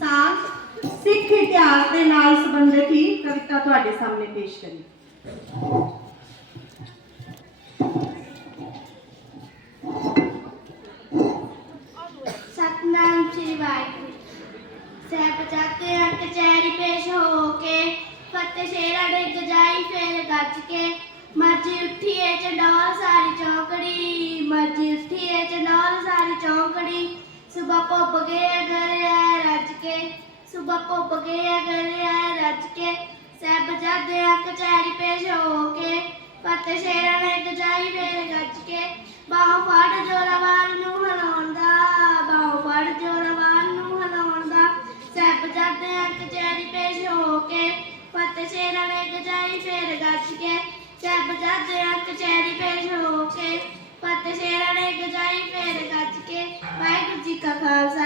ਸਾਂਝ ਸਿੱਖ ਇਤਿਹਾਸ ਦੇ ਨਾਲ ਸੰਬੰਧਿਤ ਹੀ ਕਵਿਤਾ ਤੁਹਾਡੇ ਸਾਹਮਣੇ ਪੇਸ਼ ਕਰੀ ਸਤਨਾਮ ਸ੍ਰੀ ਵਾਹਿਗੁਰੂ ਸਹਿਬ ਜਾਤੇ ਅੰਕ ਕਚਹਿਰੀ ਪੇਸ਼ ਹੋ ਕੇ ਫਤਿਹ ਸ਼ੇਰਾ ਡਿੱਗ ਜਾਈ ਫੇਰ ਗੱਜ ਕੇ ਮੱਜੀ ਉੱਠੀਏ ਚੰਡੋਲ ਸਾਰੀ ਚੌਕੜੀ ਮੱਜੀ ਉੱਠੀਏ ਚੰਡੋਲ ਸਾਰੀ ਚੌਕੜੀ ਸੁਬਹ ਪੁੱਪ ਗਏ ਘਰੇ ਆਏ ਰੱਜ ਕੇ ਸੁਬਹ ਪੁੱਪ ਗਏ ਘਰੇ ਰੱਜ ਕੇ। ਸਹਿਬ ਜਾਤੇ ਕਚਹਿਰੀ ਪੇਸ਼ ਹੋ ਕੇ। ਫਤਿਹ ਸ਼ੇਰਾ ਡਿੱਗ ਜਾਈ ਫੇਰ ਗੱਜ ਕੇ। ਬਾਹ ਫੜ ਜੋਰਾਵਾਰ ਨੂੰ ਹਲਾਉਣ ਬਾਹ ਫੜ ਜੋਰਾਵਾਰ ਨੂੰ ਹਲਾਉਣ ਦਾ। ਸਹਿਬ ਕਚਹਿਰੀ ਪੇਸ਼ ਹੋ ਕੇ। ਫਤਿਹ ਸ਼ੇਰਾਂ ਨੇ ਗਜਾਈ ਫੇਰ ਗੱਜ ਕੇ। ਸਹਿਬ ਜਾਦੇ ਕਚਹਿਰੀ ਪੇਸ਼ ਹੋ ਕੇ। ਫਤਿਹ ਸ਼ੇਰਾਂ ਨੇ ਗਜਾਈ ਫੇਰ ਗੱਜ ਕੇ। ਵਾਹਿਗੁਰੂ ਜੀ ਕਾ ਖਾਲਸਾ